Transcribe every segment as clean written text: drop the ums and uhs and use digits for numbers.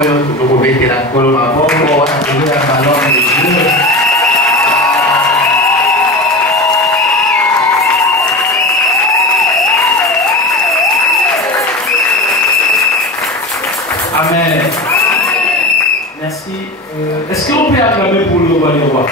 Amen. Merci. Est-ce qu'on peut acclamer pour le roi des rois?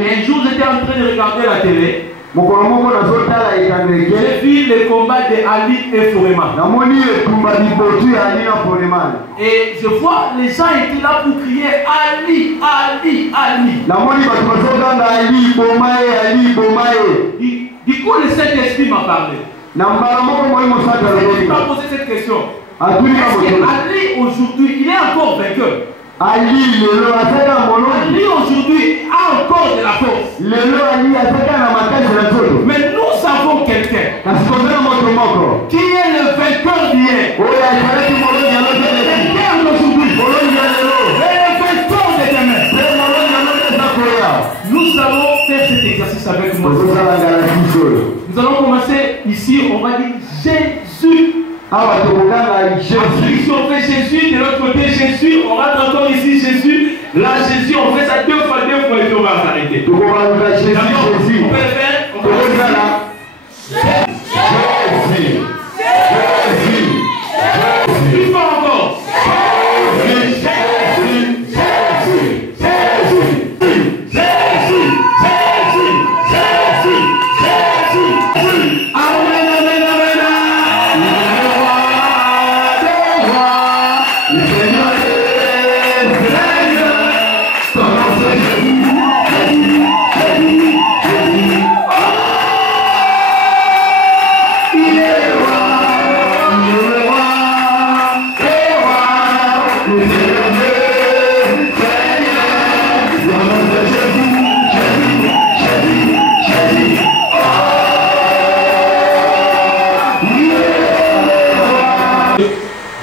Un jour, j'étais en train de regarder la télé. J'ai vu le combat de Ali et Foreman. Et je vois les gens étaient là pour crier Ali, Ali, Ali. Du coup, le Saint-Esprit m'a parlé. Je n'ai pas posé cette question. Est-ce que Ali aujourd'hui, il est encore vainqueur? Ali aujourd'hui a encore de la force. Mais nous avons quelqu'un qui est le vainqueur d'hier, d'aujourd'hui et le vainqueur de demain. Nous allons faire cet exercice avec moi. Nous allons commencer ici, on va dire Jésus. Si on fait Jésus, de l'autre côté Jésus, on va encore ici Jésus. Là Jésus, on fait ça deux fois et puis on va s'arrêter. On peut le faire, on peut le faire. Jésus. Une fois encore.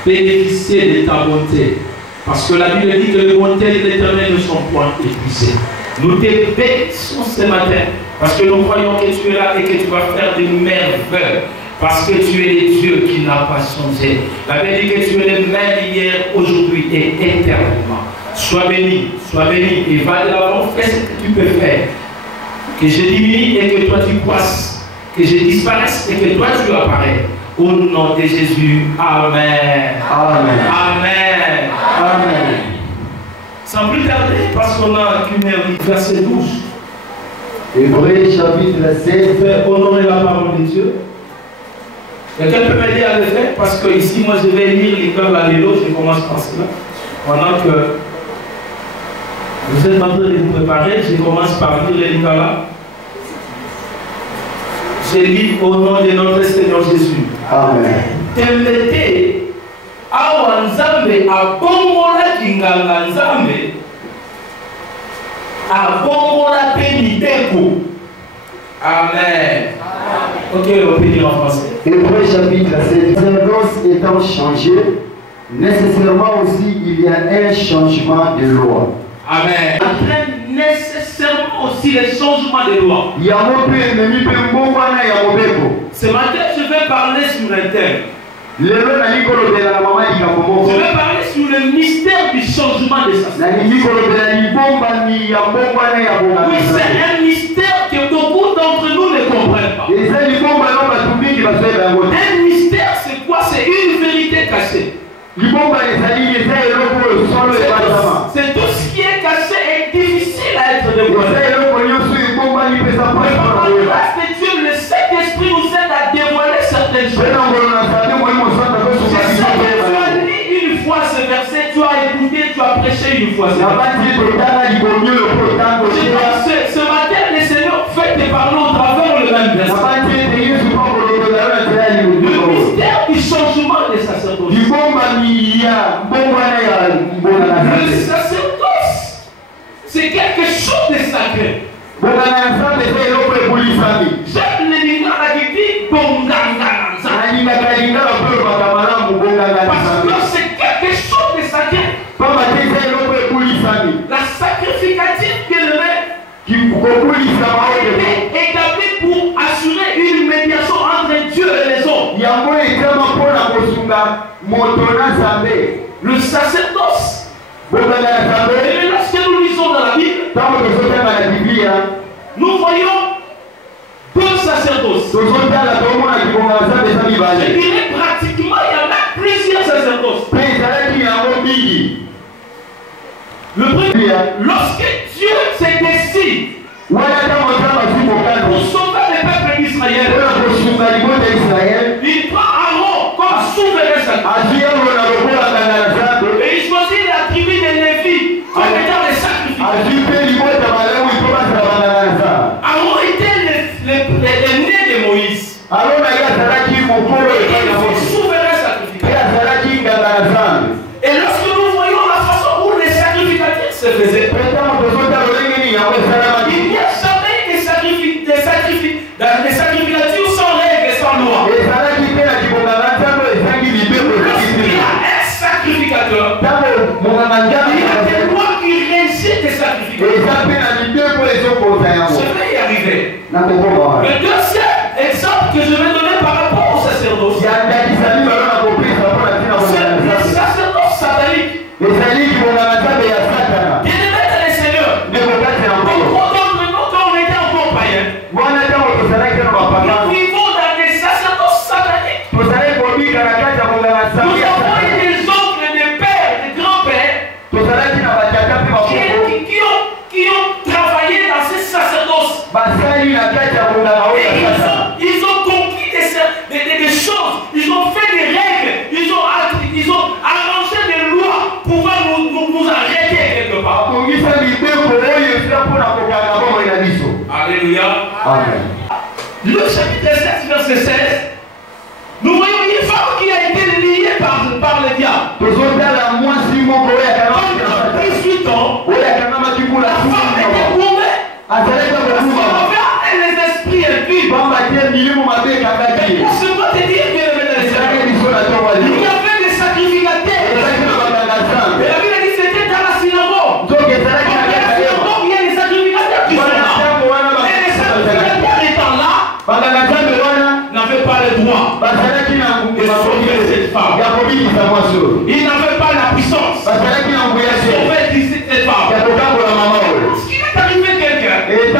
Bénéficier de ta bonté. Parce que la Bible dit que les bontés de l'Éternel ne sont point épuisées. Nous te bénissons ce matin parce que nous croyons que tu es là et que tu vas faire des merveilles. Parce que tu es le Dieu qui n'a pas changé. La Bible dit que tu es le même hier, aujourd'hui et éternellement. Sois béni et va de l'avant, fais ce que tu peux faire. Que je diminue et que toi tu croisses. Que je disparaisse et que toi tu apparais. Au nom de Jésus, Amen. Amen. Amen. Amen. Sans plus tarder, parce qu'on a qu'une heure, verset 12. Hébreux chapitre 16. Fait honorer la parole de Dieu. Quelqu'un peut m'aider à le faire? Parce que ici, moi, je vais lire l'école à l'élo. Je commence par cela. Pendant que vous êtes en train de vous préparer, je commence par lire les Nicolas. Je lis au nom de notre Seigneur Jésus. Amen. Tembete awa nzambe abongola kinganga nzambe abongola pe miteko. Amen. Ok, on peut dire en français. Hébreux chapitre 7. L'observance étant changée, nécessairement aussi il y a un changement de loi. Amen. Entraîne nécessairement aussi les changements de loi. Ce matin, je vais parler sur un thème. Je vais parler sur le mystère du changement de sa vie. Oui, c'est un mystère que beaucoup d'entre nous ne comprennent pas. Un mystère, c'est quoi? C'est une vérité cachée. C'est tout ce qui est caché et difficile à être dévoilé. Grâce de Dieu, le Saint-Esprit nous aide à dévoiler certaines choses. C'est ça que tu as lu une fois ce verset, tu as écouté, tu as prêché une fois. Ce matin, le Seigneur fait te parler au travers le même verset. Le mystère du changement des sacerdoces. Le sacerdoce, c'est quelque chose de sacré. J'aime les Lingala qui dit Bonganga. Parce que c'est quelque chose de sacré. La sacré sacrificatif qui qui beaucoup a été établi pour assurer une médiation entre Dieu et les hommes. Le sacerdoce. Et lorsque nous lisons dans la Bible, nous voyons deux sacerdoces. Je dirais pratiquement, il y a même plusieurs sacerdoces. Le premier, lorsque Dieu se décide pour sauver le peuple d'Israël, il prend Aaron comme souverain sacrificateur. Et il choisit la tribu de Lévi comme étant les sacrificateurs. Aaron était l'aîné de Moïse. Il était souverain sacrificateur. Et lorsque nous voyons la façon où les sacrificateurs se faisaient, il n'y a jamais des sacrificatures sans règles et sans loi. Lorsqu'il y a un sacrificateur, il y a des lois qui régissent les sacrificateurs. Je vais y arriver. Le deuxième exemple que je vais donner par rapport au sacerdoce, c'est le sacerdoce satanique. Bien-aimés dans les seigneurs, quand on était encore païen, nous vivons dans des sacerdoces sataniques. Nous avons eu des oncles, des pères, des grands-pères qui ont travaillé dans ces sacerdoces. Et ils ont conquis des choses, ils ont fait des règles, ils ont arrangé des lois pour pouvoir nous arrêter quelque part. Alléluia. Amen. Le chapitre 7, verset 16, nous voyons une femme qui a été liée par le diable. Pendant 18 ans, la femme était bourrée. La femme avait les esprits impies. Pour se te dire, il y avait des sacrificateurs. Et la Bible dit que c'était dans la synagogue. Dans la synagogue, il y a des sacrificateurs qui sont là. Et les sacrificateurs étant là, n'avaient pas le droit de sauver cette femme. Ils n'avaient pas la puissance de sauver cette femme. Ce qui est arrivé quelqu'un, c'est lui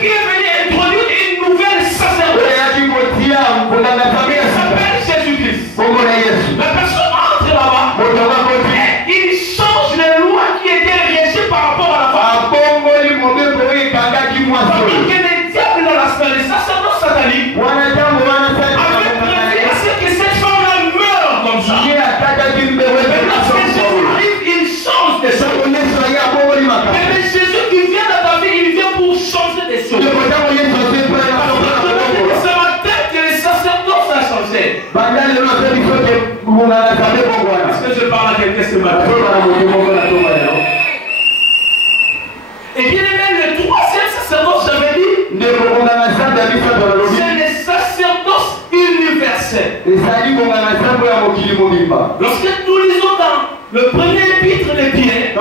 qui est venu introduire une nouvelle sacerdoce. Il s'appelle Jésus-Christ. La personne entre là-bas et il change les lois qui étaient régies par rapport à la femme. Parce que les diables dans les sacerdoces sataniques avaient prévu à ce que cette femme-là meure comme ça. Mais lorsque Jésus arrive, il change des choses. Mais Jésus qui vient dans ta vie, il vient pour changer des choses. Ce matin que les sacerdoces ont changé. Est-ce que je parle à quelqu'un ce matin? Et bien même le troisième sacerdoce, j'avais dit, c'est le sacerdoce universel. Lorsque nous lisons dans le premier épître de Pierre,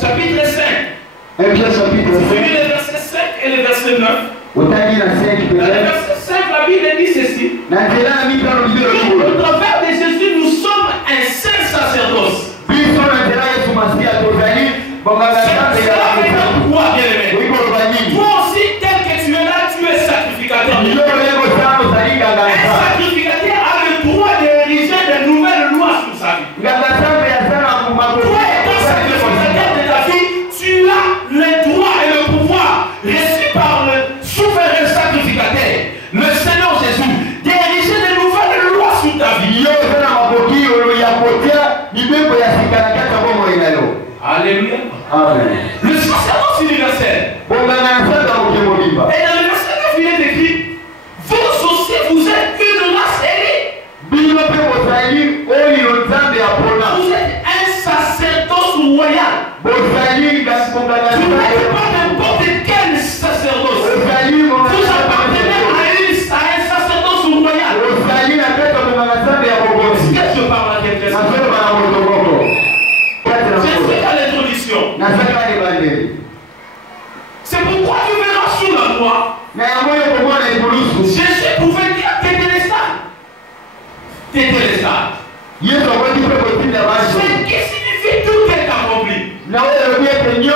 chapitre 5, c'est le verset 5 et le verset 9. Dans le verset 5, la Bible dit ceci. Au travers de Jésus, nous sommes un seul sacerdoce. C'est là quoi, bien-aimé? Toi aussi, tel que tu es là, tu es sacrificateur. Un sacrificateur a le droit d'ériger de nouvelles lois sur sa vie. Toi, étant sacrificateur de ta vie, tu as le droit et le pouvoir reçu par le souverain sacrificateur, le Seigneur Jésus, d'ériger de nouvelles lois sur ta vie. Alléluia. Amen. Le sacerdoce universel. Et dans le verset 9, il est écrit, vous aussi, vous êtes une race élue. Vous êtes un sacerdoce royal. Vous n'êtes pas n'importe quel sacerdoce. Vous appartenez à un sacerdoce royal. Est-ce que je parle à quelqu'un? J'explique à l'introduction. C'est pourquoi tu verras sur la croix. Jésus pouvait dire tétélestal. Tétélestal. Ce qui signifie tout est accompli. C'était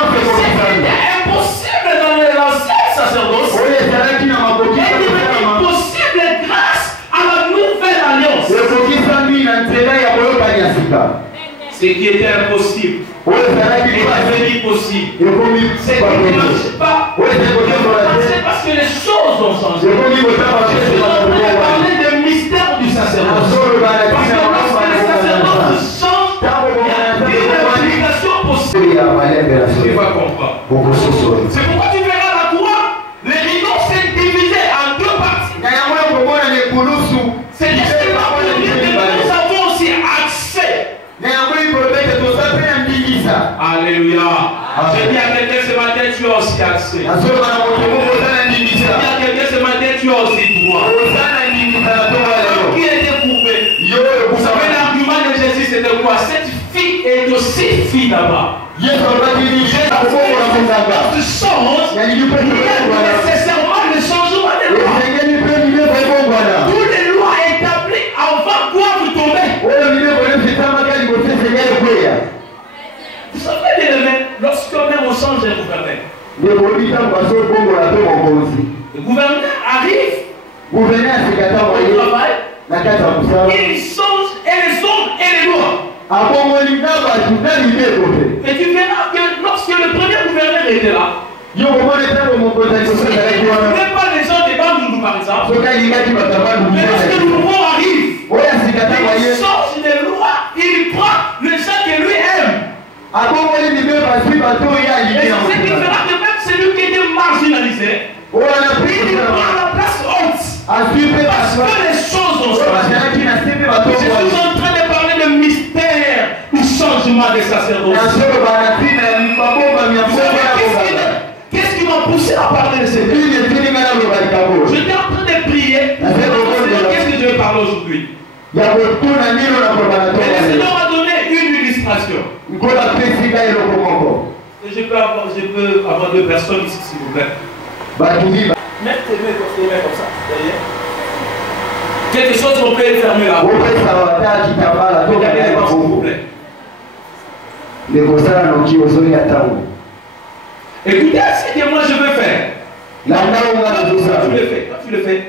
impossible dans l'ancien sacerdoce. Et il est possible grâce à la nouvelle alliance. Ce qui était impossible est devenu possible. Ce qui ne marche pas, c'est parce que les choses ont changé. Je suis en train de parler du mystère du sacerdoce. Parce que lorsque le sacerdoce change, il y a une implication possible. Tu vas comprendre. C'est pourquoi tu verras la croix. Les rideaux s'est divisé en deux parties. C'est justement pour dire que nous avons aussi accès. Alléluia. Je dis à quelqu'un ce matin, tu as aussi accès. Je dis à quelqu'un ce matin, tu as aussi droit. Qui était coupé? Vous savez, l'argument de Jésus, c'était quoi? Cette fille est aussi fille là-bas. Tu changes, il y a nécessairement le changement de loi. Toutes les lois établies avant quoi vous tombez. Vous savez, les amis, lorsqu'on même on change un gouverneur, le gouverneur arrive au travail, il change et les hommes et les lois. Et tu verras que lorsque le premier gouverneur était là, il ne voulait pas les gens des Bandundu par exemple. Mais lorsque le nouveau arrive, il change les lois, il prend les gens que lui aime. Et c'est ce qui fera que même celui qui était marginalisé, il prend la place haute. Parce que les choses ont changé. Je suis en train de parler de mystère du changement des sacerdotes. Qu'est-ce qui m'a poussé à parler de ces choses? J'étais en train de prier. Qu'est-ce que je vais parler aujourd'hui? Et le Seigneur m'a donné une illustration. Je peux avoir deux personnes ici, s'il vous plaît. Mettez tes mains comme ça, derrière. Quelque chose qu'on peut fermer là. Regardez les mains, s'il vous plaît. Écoutez ce que moi je veux faire. Tu le fais. Quand tu le fais.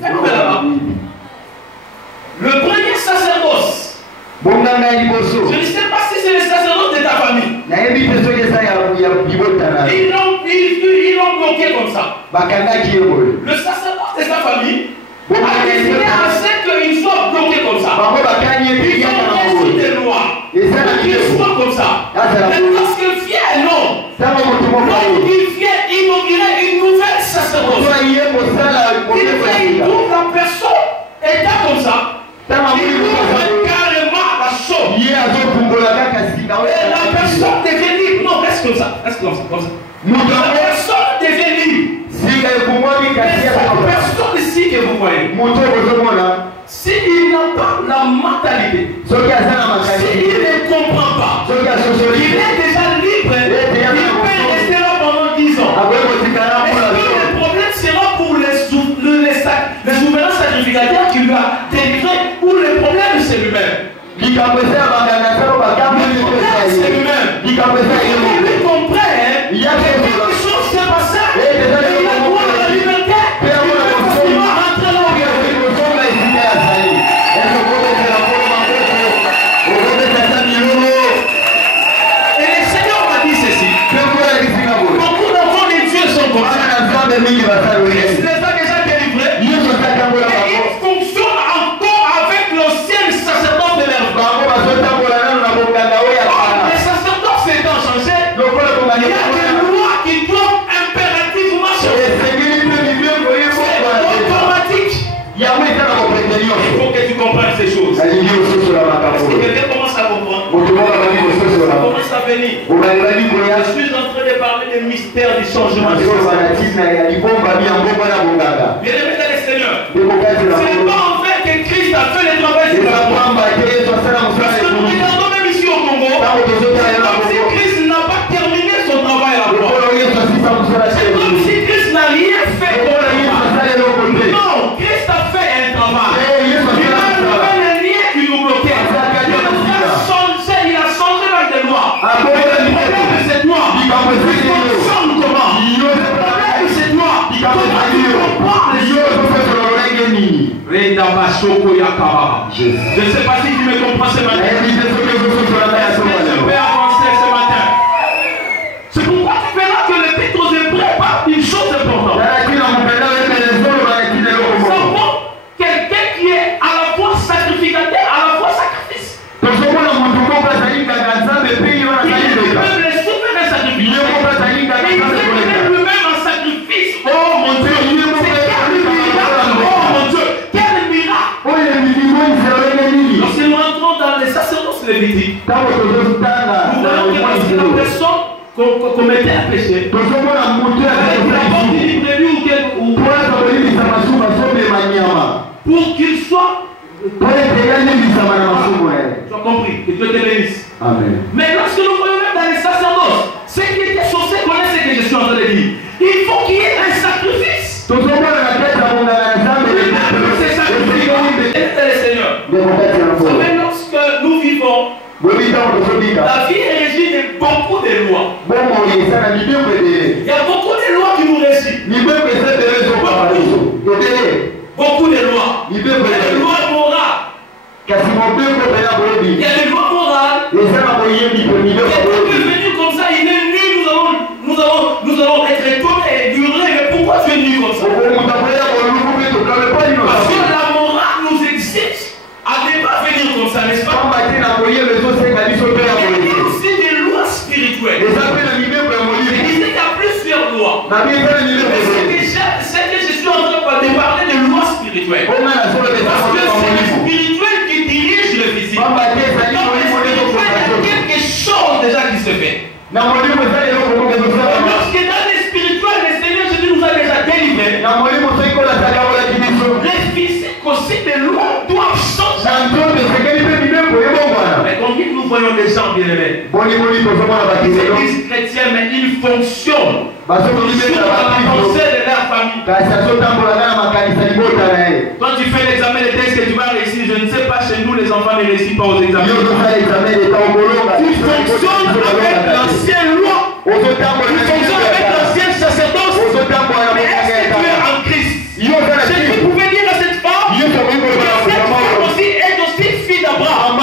Ferme là-bas. Le premier sacerdoce. Je ne sais pas si c'est le sacerdoce de ta famille. Ils l'ont bloqué comme ça. Le sacerdoce de sa famille a décidé à ce qu'il soit bloqué comme ça. Ils ont reçu des lois qu'il soit comme ça. Mais lorsque vient un homme, l'homme qui vient inaugurer une nouvelle sacerdoce, il trouve la personne état comme ça. Il ouvre carrément la chose. Et la personne devient libre. Non, reste comme ça. Reste comme ça. La personne devient libre. Cette personne ici que vous voyez, s'il n'a pas la mentalité, s'il ne comprend pas, il est déjà libre, il peut rester là pendant 10 ans. Est-ce que le problème sera pour les souverains sacrificateurs qui lui a délivré, ou le problème c'est lui-même? Le problème c'est lui-même. Il comprend, il y a quelque chose qui s'est passé. Il a droit à la liberté. Il va rentrer là où il est. Et le Seigneur m'a dit ceci. Beaucoup d'enfants de Dieu sont comme ça. Christ les a déjà délivrés. Et ils fonctionnent encore avec l'ancien sacerdoce de leur vie. Les sacerdoces étant changés, il y a des lois qui doivent impérativement changer. C'est automatique. Il faut que tu comprennes ces choses. Est-ce que quelqu'un commence à comprendre? Ça commence à venir. Je suis en train de parler des mystères du changement des sacerdoces. Bien-aimés dans le Seigneur, c'est pas en fait que Christ a fait le travail sur la croix. Parce que nous regardons même ici au Congo, comme si Christ n'a pas terminé son travail à la croix. C'est comme si Christ n'a rien fait pour la croix. Non, Christ a fait un travail. Il a levé les liens qui nous bloquaient. Il a changé avec des lois. Le problème de cette loi, il fonctionne comment? Le problème de cette loi, comment tu comprends les choses? Je ne sais pas si tu me comprends ce matin. Je vais avancer ce matin. C'est pourquoi tu verras que l'Épître aux Hébreux parle d'une chose importante. Savons quelqu'un qui est à la fois sacrificateur, à la fois sacrifice. Même les souverains sacrifices. Et il fait lui-même un sacrifice. Oh mon Dieu, lorsque nous entrons dans les sacerdoces lévitiques, nous voyons que lorsque la personne commettait un péché, pour qu'il soit, tu as compris, que Dieu te bénisse. Mais lorsque nous voyons même dans les sacerdoces, ceux qui étaient censés connaître ce que je suis en train de dire, il faut qu'il y ait un sacrifice. Mais lorsque nous vivons, la vie est régie de beaucoup de lois. Il y a beaucoup de lois qui nous régissent. Beaucoup de lois. Il y a des lois morales. Il y a des lois morales. Quelqu'un peut venir comme ça, il est nu, nous allons être étonnés et hurler. Mais pourquoi tu es nu comme ça? Parce que la morale nous exige à ne pas venir comme ça, n'est-ce pas? Il y a aussi des lois spirituelles. Il disait qu'il y a plusieurs lois. Mais c'est que je suis en train de parler de lois spirituelles. Parce que c'est le spirituel qui dirige le physique. Dans le spirituel, il y a quelque chose déjà qui se fait. Lorsque dans le spirituel, le Seigneur Jésus nous a déjà délivrés. Les physiques aussi, les lois doivent changer. Mais comme nous voyons des gens bien aimés, l'église chrétienne, mais ils fonctionnent. Ils sont dans la pensée de leur famille. Quand tu fais l'examen de texte que tu vas réussir, je ne sais pas, chez nous les enfants ne réussissent pas aux examens. Ils fonctionnent avec l'ancienne loi. Ils fonctionnent avec l'ancienne sacerdoce. Mais est-ce que tu es en Christ? Je pouvais dire à cette femme, cette femme aussi est aussi fille d'Abraham.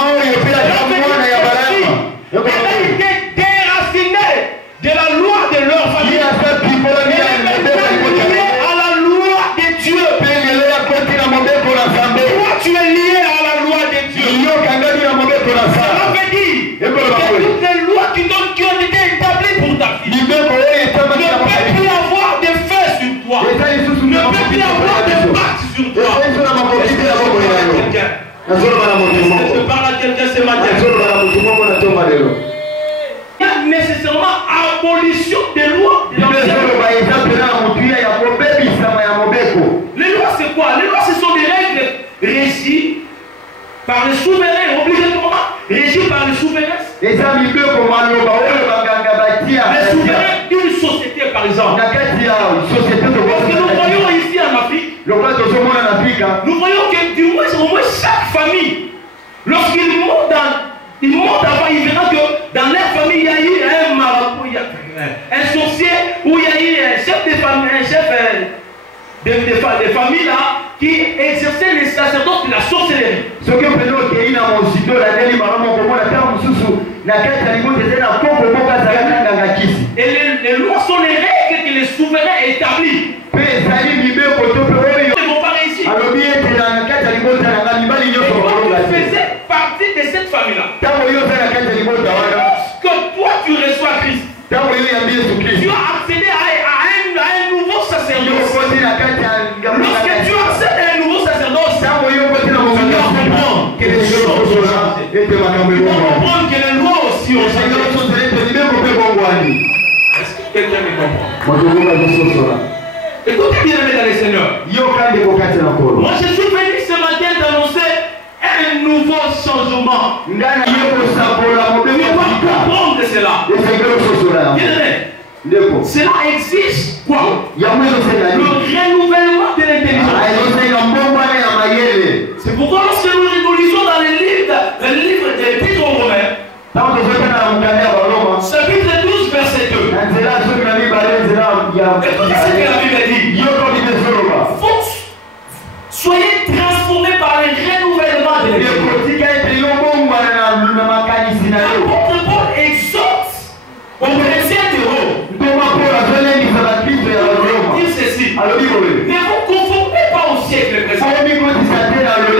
Elle a été déracinée de la loi de leur famille. Elle est liée à la loi de Dieu. Toi, tu es lié à la loi de Dieu. Ça veut dire que toutes les lois qui ont été établies pour ta vie ne peuvent plus avoir de fait sur toi. Ne peut plus avoir de pacte sur toi. Est-ce que je parle à quelqu'un ce matin? Il y a nécessairement abolition des lois. Les lois c'est quoi? Les lois ce sont des règles régies par les souverains, obligatoirement régies par les souverains. Les souverains d'une société par exemple. Parce que nous voyons ici en Afrique, nous voyons que du moins au moins chaque famille, lorsqu'ils montent avant, ils verront que dans leur famille, il y a eu un marabout, un sorcier, ou il y a eu un chef de famille, un chef de famille là, qui exerçait les sacerdoces de la sorcellerie. Et les lois sont les règles que les souverains établissent. Ils ne vont pas réussir. Tu faisais partie de cette famille-là. Lorsque toi tu reçois Christ, tu as accédé à un nouveau sacerdoce. Lorsque tu accèdes à un nouveau sacerdoce, tu dois comprendre que les choses ont changé. Tu dois comprendre que les lois aussi ont changé. Est-ce que quelqu'un me comprend? Écoutez bien, mesdames et seigneurs. Moi je suis venu ce matin d'annoncer un nouveau changement. Il faut comprendre cela. Cela exige quoi? Le renouvellement de l'intelligence. C'est pourquoi lorsque nous lisons dans le livre des Épîtres aux Romains, chapitre 12, verset 2. Écoutez ce que la Bible dit. Soyez transformés par le renouvellement de l'intelligence. L'apôtre Paul exhorte aux chrétiens de Rome. Dire ceci. Ne vous conformez pas au siècle présent.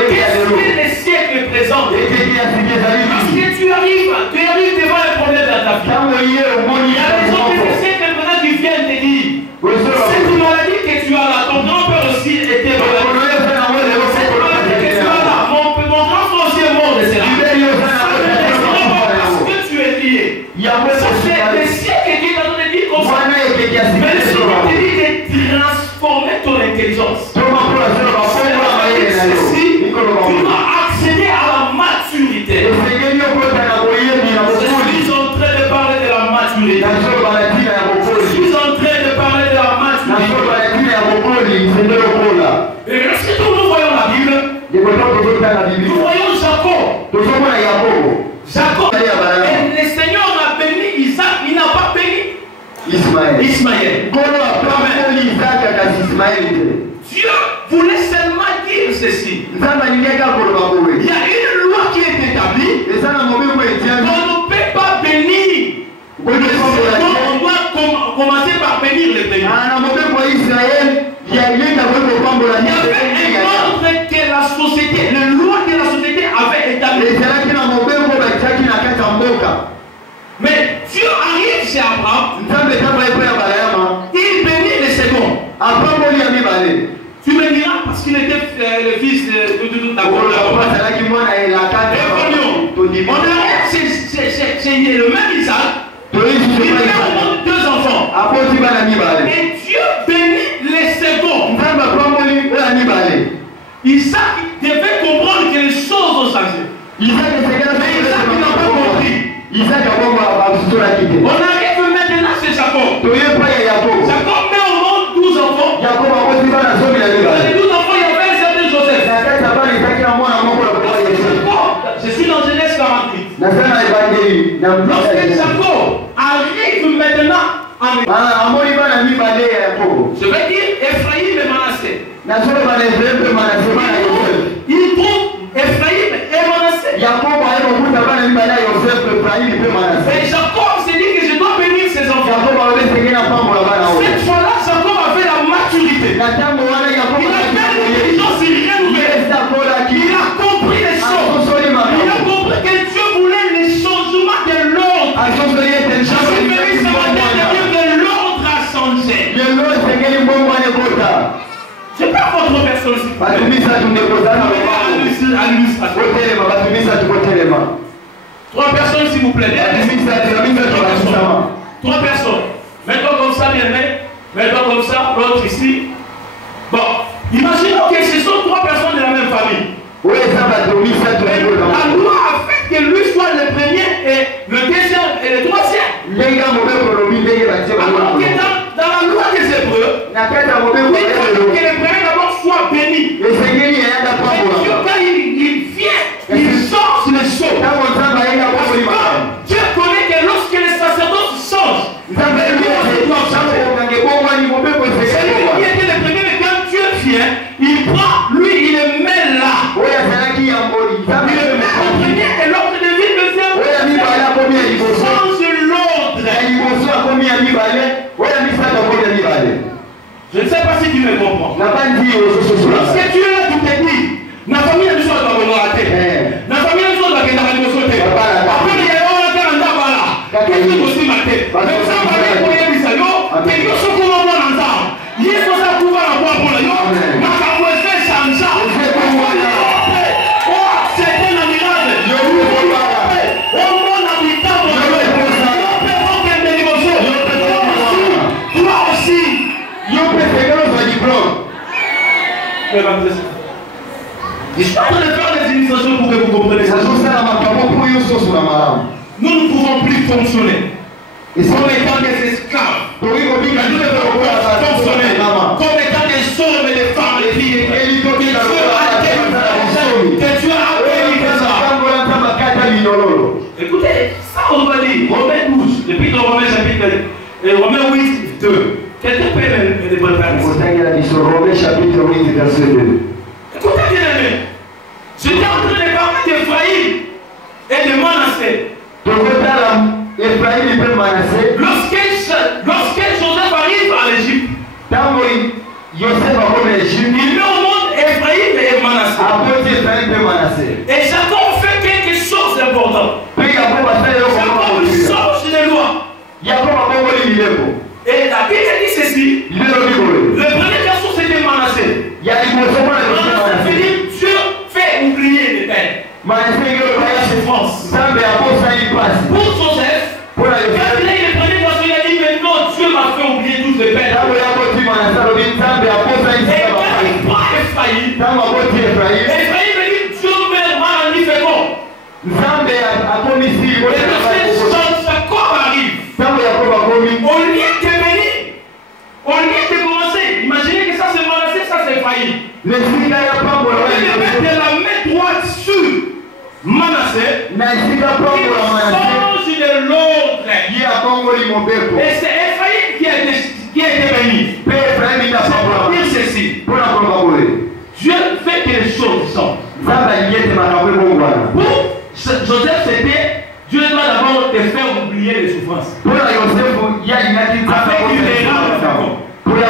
Qu'est-ce que le siècle présent? Lorsque tu arrives devant un problème dans ta vie, il y a les hommes de ce siècle présent qui viennent te dire cette maladie que tu as là, ton grand-père aussi était malade. Cette maladie que tu as là, mon grand-frère aussi est mort de cela. Parce que tu es lié. Ça c'est le siècle qui est en train de dire comme ça. Mais le Seigneur te dit de transformer ton intelligence. Tu dois accéder à la maturité. Je suis en train de parler de la maturité. Et lorsque nous voyons la Bible, nous voyons Jacob. Jacob. Et le Seigneur a béni Isaac, il n'a pas béni Ismaël. Dieu voulait seulement dire ceci. Il y a une loi qui est établie. On ne peut pas bénir. On doit commencer par bénir les pays. Il y avait un ordre que la société, les lois que la société avait établies. Mais Dieu arrive chez Abraham. Il bénit les seconds. Tu me diras parce qu'il était le fils de Napoléon. C'est le même Isaac. Il met au monde 2 enfants. Et Dieu bénit les seconds. Isaac devait comprendre que les choses ont changé. Mais Isaac n'a pas compris. On arrive maintenant chez Jacob. Jacob met au monde 12 enfants. Dans les 12 enfants, il y avait un certain Joseph. Je suis dans Genèse 48. Lorsque Jacob arrive maintenant je vais dire Ephraïm et Manassé. Il trouve Ephraïm et Manassé. Et Jacob s'est dit que je dois bénir ses enfants. Cette fois-là, Jacob avait la maturité. Il a fait l'intelligence renouvelée. Il a compris les choses. Il a compris que Dieu voulait les changements de l'ordre. C'est pas votre personne. Trois personnes s'il vous plaît. Trois personnes. Mettons comme ça, bien aimé. Mettons comme ça, l'autre ici. Bon, imaginons que ce sont 3 personnes de la même famille. La loi a fait que lui soit le premier et le deuxième et le troisième. Alors que dans la loi des Hébreux, il faut que le premier d'abord soit béni. Et Dieu, quand il vient, il change les choses. Dieu connaît que lorsque les sacerdotes changent, c'est lui qui était le premier, mais quand Dieu vient, il prend, lui, il le met là. Il le met au premier et l'autre devient le deuxième. Il change l'ordre. Je ne sais pas si tu me comprends. Lorsque tu es là, tu te dis, ma famille a besoin de me rater. Ma famille a besoin de me sauter. Après, il y a un autre là. Qu'est-ce que vous maté? Mais ça va aller pour les bisayo. Et nous sommes comme on entend. Il y a ça pour voir la voix pour la yo. Ma famille fait changer. Oh, c'est un miracle. Oh, mon habitant. Toi aussi. Je suis en train de faire des illustrations pour fonctionner comme étant des esclaves. Nous devons fonctionner comme étant des hommes et des femmes, les filles. Que Dieu a béni ça. Écoutez, ça on va dire, Romains 12, l'épître de Romains chapitre Romains 8, 2. Quelqu'un peut me préparer ça? Romains chapitre 8, verset 2. Écoutez bien aimé. J'étais en train de parler d'Ephraïm et de Manassé. Lorsque Joseph arrive à l'Égypte, il met au monde Ephraïm et Manassé. Et Jacob fait quelque chose d'important. Jacob change les lois. Et la Bible dit ceci. Le premier garçon c'était Manassé. Manassé veut dire Dieu fait oublier les peines. Pour Joseph, quand il est le premier garçon, il a dit mais non, Dieu m'a fait oublier toutes les peines. Et quand il prend Ephraïm, Ephraïm me dit Dieu m'a dit fait bon. Et lorsque Jacob arrive, au lieu de bénir, au lieu de commencer, imaginez que ça c'est Manassé, ça c'est Ephraïm. Au lieu de mettre la main droite sur Manassé, il change de l'autre. Et c'est Ephraïm qui a été béni. C'est dire ceci. Dieu fait que les choses sont. Pour Joseph, c'était Dieu doit d'abord te faire oublier les souffrances. Avec une erreur. Mais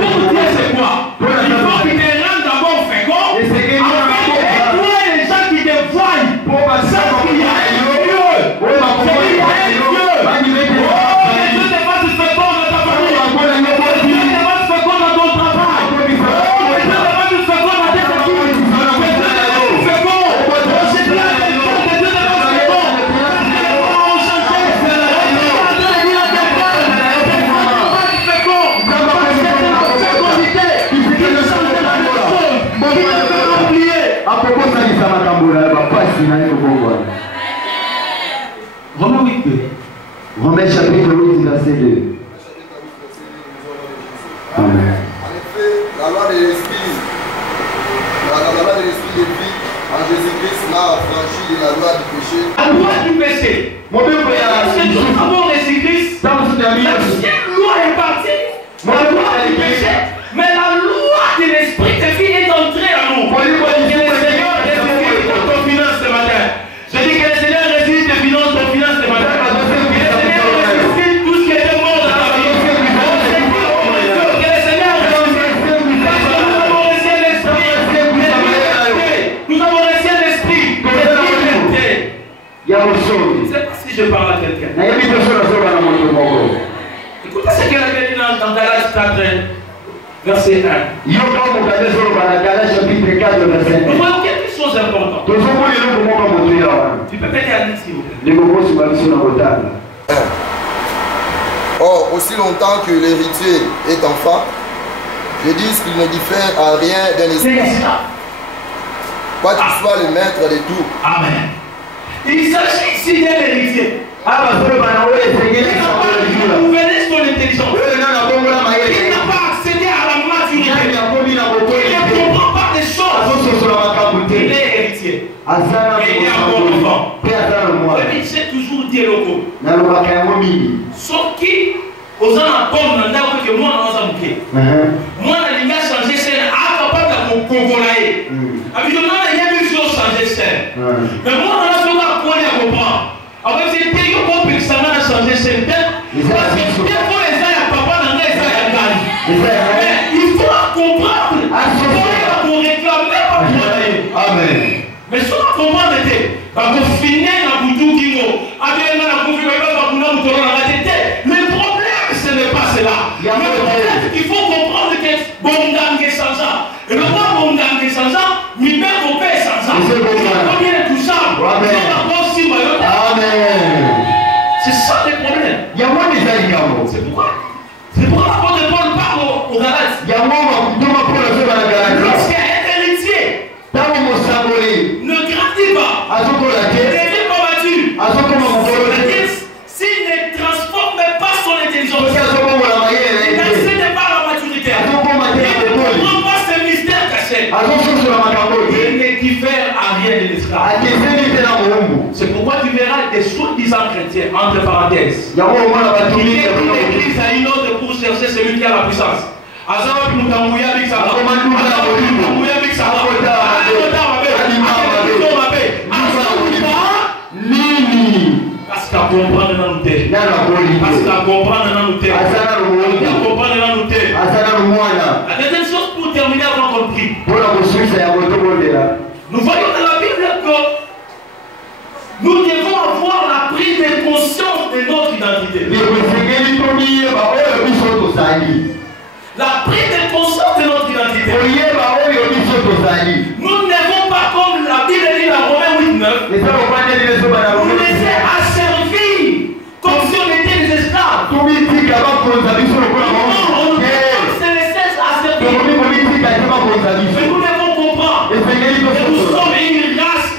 pour vous dire c'est quoi? Il faut qu'il te rende d'abord fécond. Et toi et les gens qui te voient, ça qu'il y a un Dieu. C'est qu'il y a un Dieu. Et Dieu te fasse fécond dans ta famille. Dieu te fasse fécond dans ton travail. Dieu te fasse fécond dans tes études. Dieu te fasse fécond. C'est là que Dieu te fasse fécond. On chantait. Romains 8, 2. Romains chapitre 8, verset 2. Amen. En effet, la loi de l'esprit, la loi de l'esprit de vie en Jésus-Christ m'a affranchi de la loi du péché. La loi du péché. C'est tout d'abord Jésus-Christ. L'ancienne loi est partie. La loi du péché. Mais la loi de l'esprit de vie est entrée en nous. Que le Seigneur réside dans ton finance ce matin. Je dis que le Seigneur réside dans ton finance ce matin. Que le Seigneur réside tout ce qui était mort dans ta vie. Que le Seigneur réside. Parce que nous avons reçu l'esprit. Nous avons reçu l'esprit. Je ne sais pas si je parle à quelqu'un. Écoutez ce que la Bible dit dans Galates 4, verset 1. Nous voyons quelque chose d'important. Tu peux péter à s'il vous plaît. Or, aussi longtemps que l'héritier est enfant, je dis qu'il ne diffère à rien d'un esclave. Quoi qu'il soit le maître de tout. Amen. Il s'agit ici d'un héritier. Il n'a pas ouvert son intelligence. Il n'a pas accédé à la maturité. Il ne comprend pas des choses. Il est héritier. Et il est un bon enfant. Il sait toujours dire le coup. Sauf qui, aux gens à pommes, que moi, on a bouqué. Moi, on a changé scène. Ah, papa, tu as congolais. Habituellement, il y a des choses changé scène. Mais moi, on a souvent appris à comprendre. Alors, c'est pays où on peut changer scène. Parce que des fois, les gens, il y a papa, dans les gens, il y a gagné. Mais il faut comprendre. Pour réclamer, pas pour aller. Amen. Mais si on comprend, pour finir dans le boutou qui est le problème, ce n'est pas cela. Le problème, il faut comprendre que bon gang est sans ça. Et le temps bon gang est sans ça, mais même mon père est sans ça. Combien de tout ça? C'est ça le problème. C'est pourquoi? C'est pourquoi l'apôtre Paul parle aux Galates. Lorsqu'un héritier ne grandit pas, ne devient pas mature, c'est-à-dire, s'il chrétien, entre parenthèses. Il est une église à une autre pour chercher celui qui a la puissance. Azama Moutamouya avec sa parce qu'à comprendre dans nos têtes. Parce qu'à comprendre dans nos têtes. La deuxième chose pour terminer avant qu'on prie. Nous voyons dans la Bible que nous devons avoir la prise de conscience de notre identité. La prise de conscience de notre identité. Nous n'avons pas, comme la Bible dit dans Romains 8:9, nous laisser asservir comme si on était des esclaves. Non, on ne peut se laisser asservir. Mais nous devons comprendre que nous sommes une race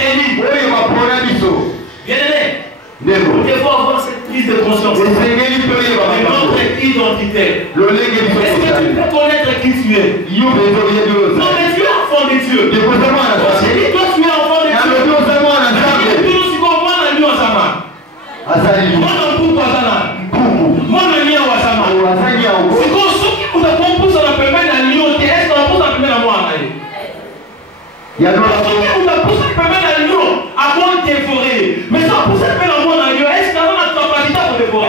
élue. Bien-aimés, nous devons avoir cette prise de conscience de notre identité. Est-ce que tu peux connaître qui tu es? Non, mais tu es enfant de Dieu. Toi, tu es enfant de Dieu. Mais ça pour cette peine en monde, est-ce qu'on a la capacité pour dévorer?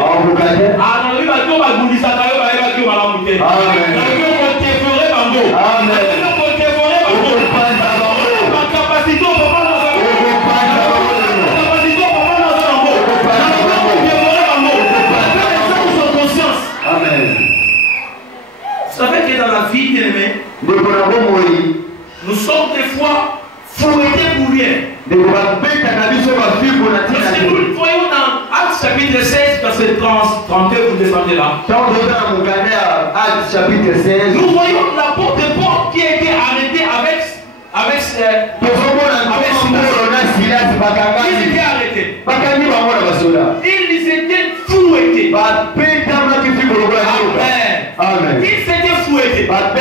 Vous savez que dans la vie, nous sommes des fois fouettés pour rien. Parce que nous le voyons dans Actes chapitre 16, verset 32, vous descendez là. Nous voyons l'apôtre Paul qui a été arrêté avec Ils étaient arrêtés. Ils étaient fouettés. Amen. Ils s'étaient fouettés. Alors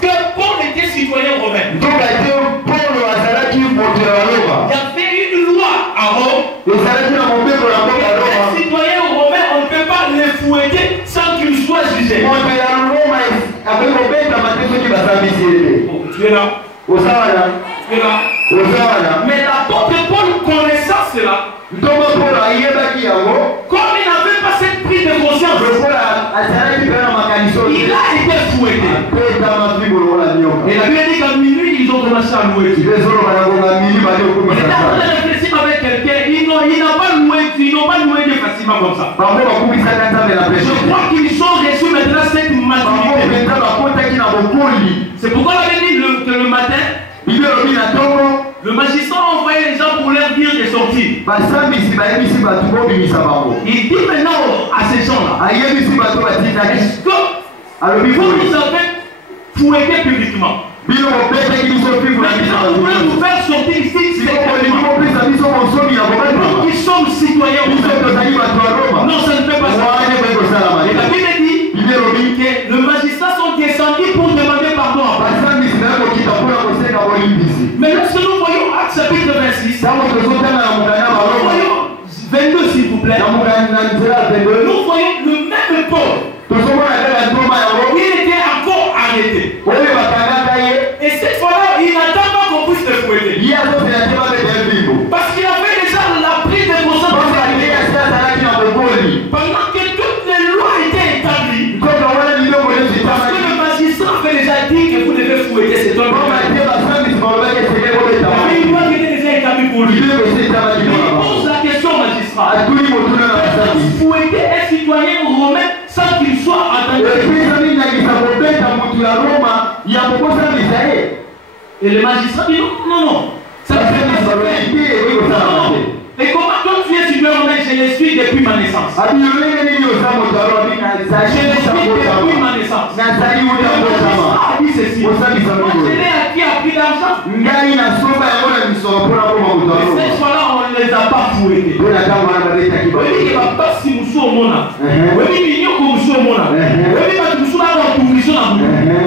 que Paul était citoyen romain. Il y avait une loi à Rome. Les citoyens romains, on ne peut pas les fouetter sans qu'ils soient jugés. Tu es là? Tu es là? Mais l'apôtre Paul connaissant cela, comme il n'avait pas cette prise de conscience, il a été fouetté. Et la Bible dit qu'à minuit, ils ont commencé à louer Dieu. Mais quand on réfléchit avec quelqu'un, ils n'ont pas loué Dieu facilement comme ça. Je crois qu'ils ont reçu maintenant cette maturité. C'est pourquoi la Bible dit que le matin, le magistrat a envoyé les gens pour leur dire de sortir. Il dit maintenant à ces gens-là, est-ce que vous nous avez fouetté publiquement? Maintenant, vous voulez nous faire sortir ici secrètement. Nous qui sommes citoyens, non, ça ne fait pas ça. Et la Bible dit que le magistrat sont descendus pour demander pardon. Mais lorsque nous voyons Actes chapitre 26, nous voyons 22 s'il vous plaît, nous voyons le même Paul. Il était encore arrêté. Et cette fois-là, il n'attend pas qu'on puisse le fouetter. Parce qu'il avait déjà la prise de conscience. Pendant que toutes les lois étaient établies. Parce que le magistrat avait déjà dit que vous devez fouetter cet homme. Mais une loi qui était déjà établie pour lui. Il pose la question au magistrat. Fouetter un citoyen romain sans qu'il soit entendu. Et le magistrat dit non. Ça ne fait pas. Et comment quand tu es citoyen romain, je le suis depuis ma naissance. Je le suis depuis ma naissance. Le magistrat a dit ceci. Moi je l'ai acquis à prix d'argent. Et cette fois-là, on ne les a pas fouettés.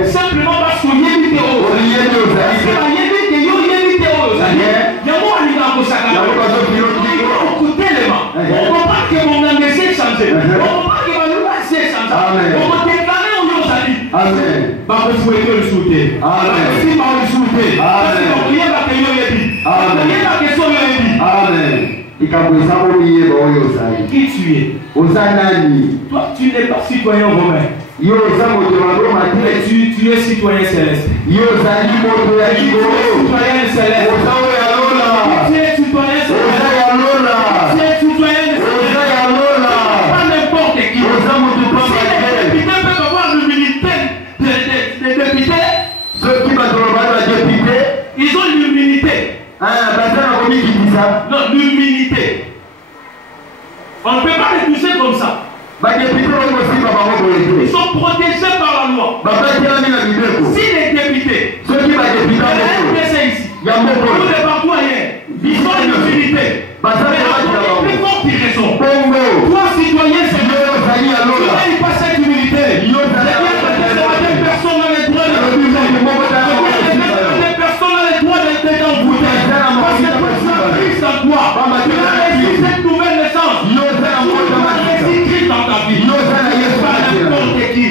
Simplement parce qu'on y est Amen. Bah, vous souhaitez le souhaiter. Amen. Si vous le souhaitez. Amen. Qui tu es? Toi, tu n'es pas citoyen romain. Mais tu es citoyen céleste. Tu es citoyen céleste. Tu es citoyen céleste. Tu es citoyen céleste. Pas n'importe qui. Si les députés peuvent avoir l'humilité des députés, ils ont l'humilité. Non, l'humilité. On ne peut pas les toucher comme ça. Ils sont protégés par la loi. Si les députés, ici, nous les partout ailleurs, ils ont l'humilité. Mais à plus forte raison. Toi, citoyen, c'est tu n'as pas cette humilité. Personne n'a le droit de personne n'a le droit d'être embouté. Parce que tu as Christ en toi. Tu as réussi cette nouvelle naissance. Tu as réussi Christ dans ta vie. Pas n'importe qui.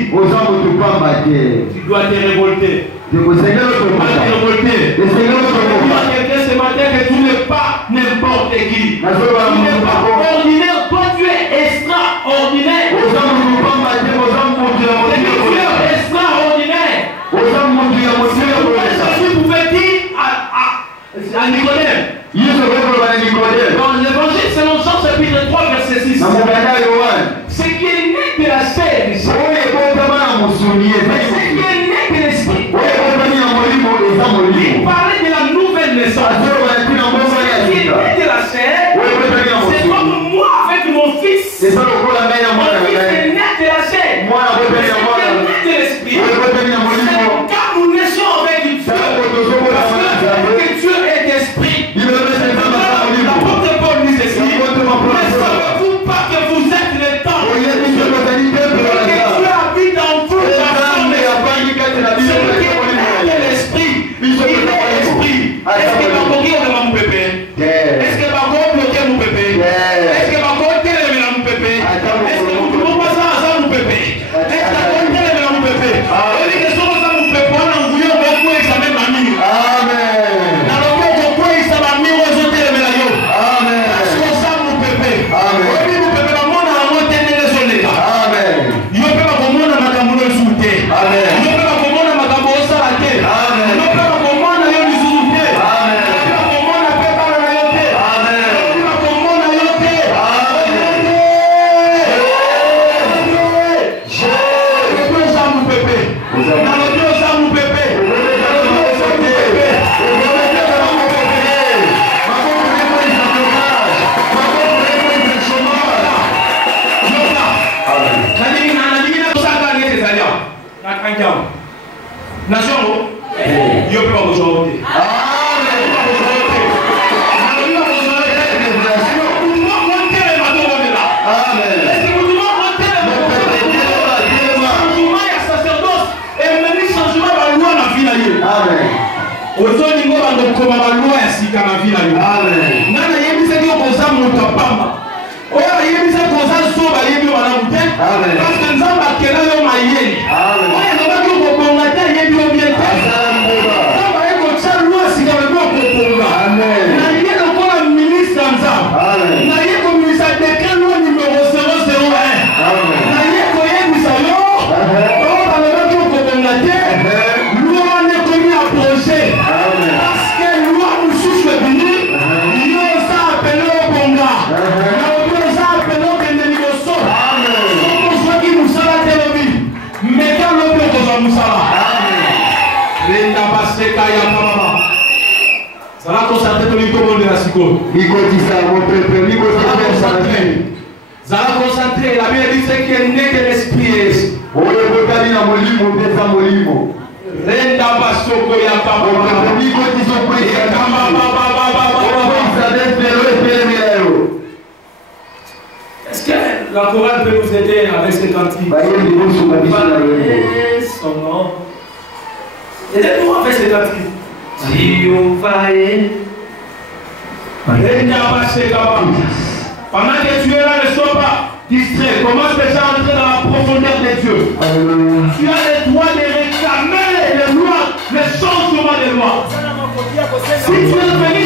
Tu dois te révolter. Tu dois te révolter. Tu dois quelqu'un ce matin que tu n'es pas n'importe qui. Tu n'es pas ordinaire. Toi, tu es extraordinaire. Tu es extraordinaire. Jésus pouvait dire à Nicodème. Dans l'évangile selon Jean chapitre 3 verset 6. Ce qui est né de la chair, ce qui est né de l'esprit. Il parlait de la nouvelle naissance. Ce qui est né de la chair, c'est comme moi avec mon fils. Mon fils est né de la chair. Ce qui est né de l'esprit, c'est quand nous naissons avec Dieu. Parce que Dieu est esprit. L'apôtre Paul dit ceci. Ne savez-vous pas que vous êtes le temple et que Dieu habite en vous par son esprit? Celui qui est de l'esprit, il est esprit. Est-ce que ma coquille est mon pépé? Est-ce que ma coquille est mon pépé? Est-ce que ma coquille est mon pépé? Est-ce que vous pouvez passer à ça mon pépé? Est-ce que ma coquille est mon pépé? Et les questions de ça mon pépé, on a envoyé au bon point examen ma mine. Dans le bon point examen ma mine, on a jeté le médaillon. Est-ce que ça mon pépé? Oui, mon pépé, ma monde a la moitié de l'ésolé. Yo peut pas comment on a ma camoufle souté. Yo peut pas comment on a ma camoufle salaté. Yo peut pas comment on a yo du souté. Yo peut pas comment on a fait par la yoté. Yo peut pas comment on a yoté. Je ça mon pépé. Dans le Dieu ça mon pépé. Nation, yo peut pas aujourd'hui. Ozoningo bandokoma balwa ya sika na vila yo. Nana yebisaki okoza moto apamba. Oyo ayebisa koza soba yebi wana mute. Parce que nzambe akela yo mayeli. Oyo nzambe okobonga te yebi yo bien te. Nzambe ayekotya lwa sika bebe okobonga. Na ye lokola ministre ya nzambe. Na ye kominisa décret loi numéro 001. Na ye koyebisa yo. Oyo balobaki okobonga te. Loi wana ekomi ya projet. Parce que loi mosusu ebimi. Yo oza apele obonga. Na obi oza apele okende liboso. Soki ozwaki mosala te lobi. Meka lobi okozwa mosala. Renda baseka ya mama. Zala konsantre to likobondela sikoyo. Zala konsantre. La Bible dit ce qui est né de l'esprit. Renda basoko ya papa. Est-ce que la chorale peut nous aider avec ce cantique? Son nom. Aidez-nous avec ce cantique. Pendant que tu es là, ne sois pas distrait. Commence déjà à entrer dans la profondeur de Dieu. Tu as le droit de Si tu es venu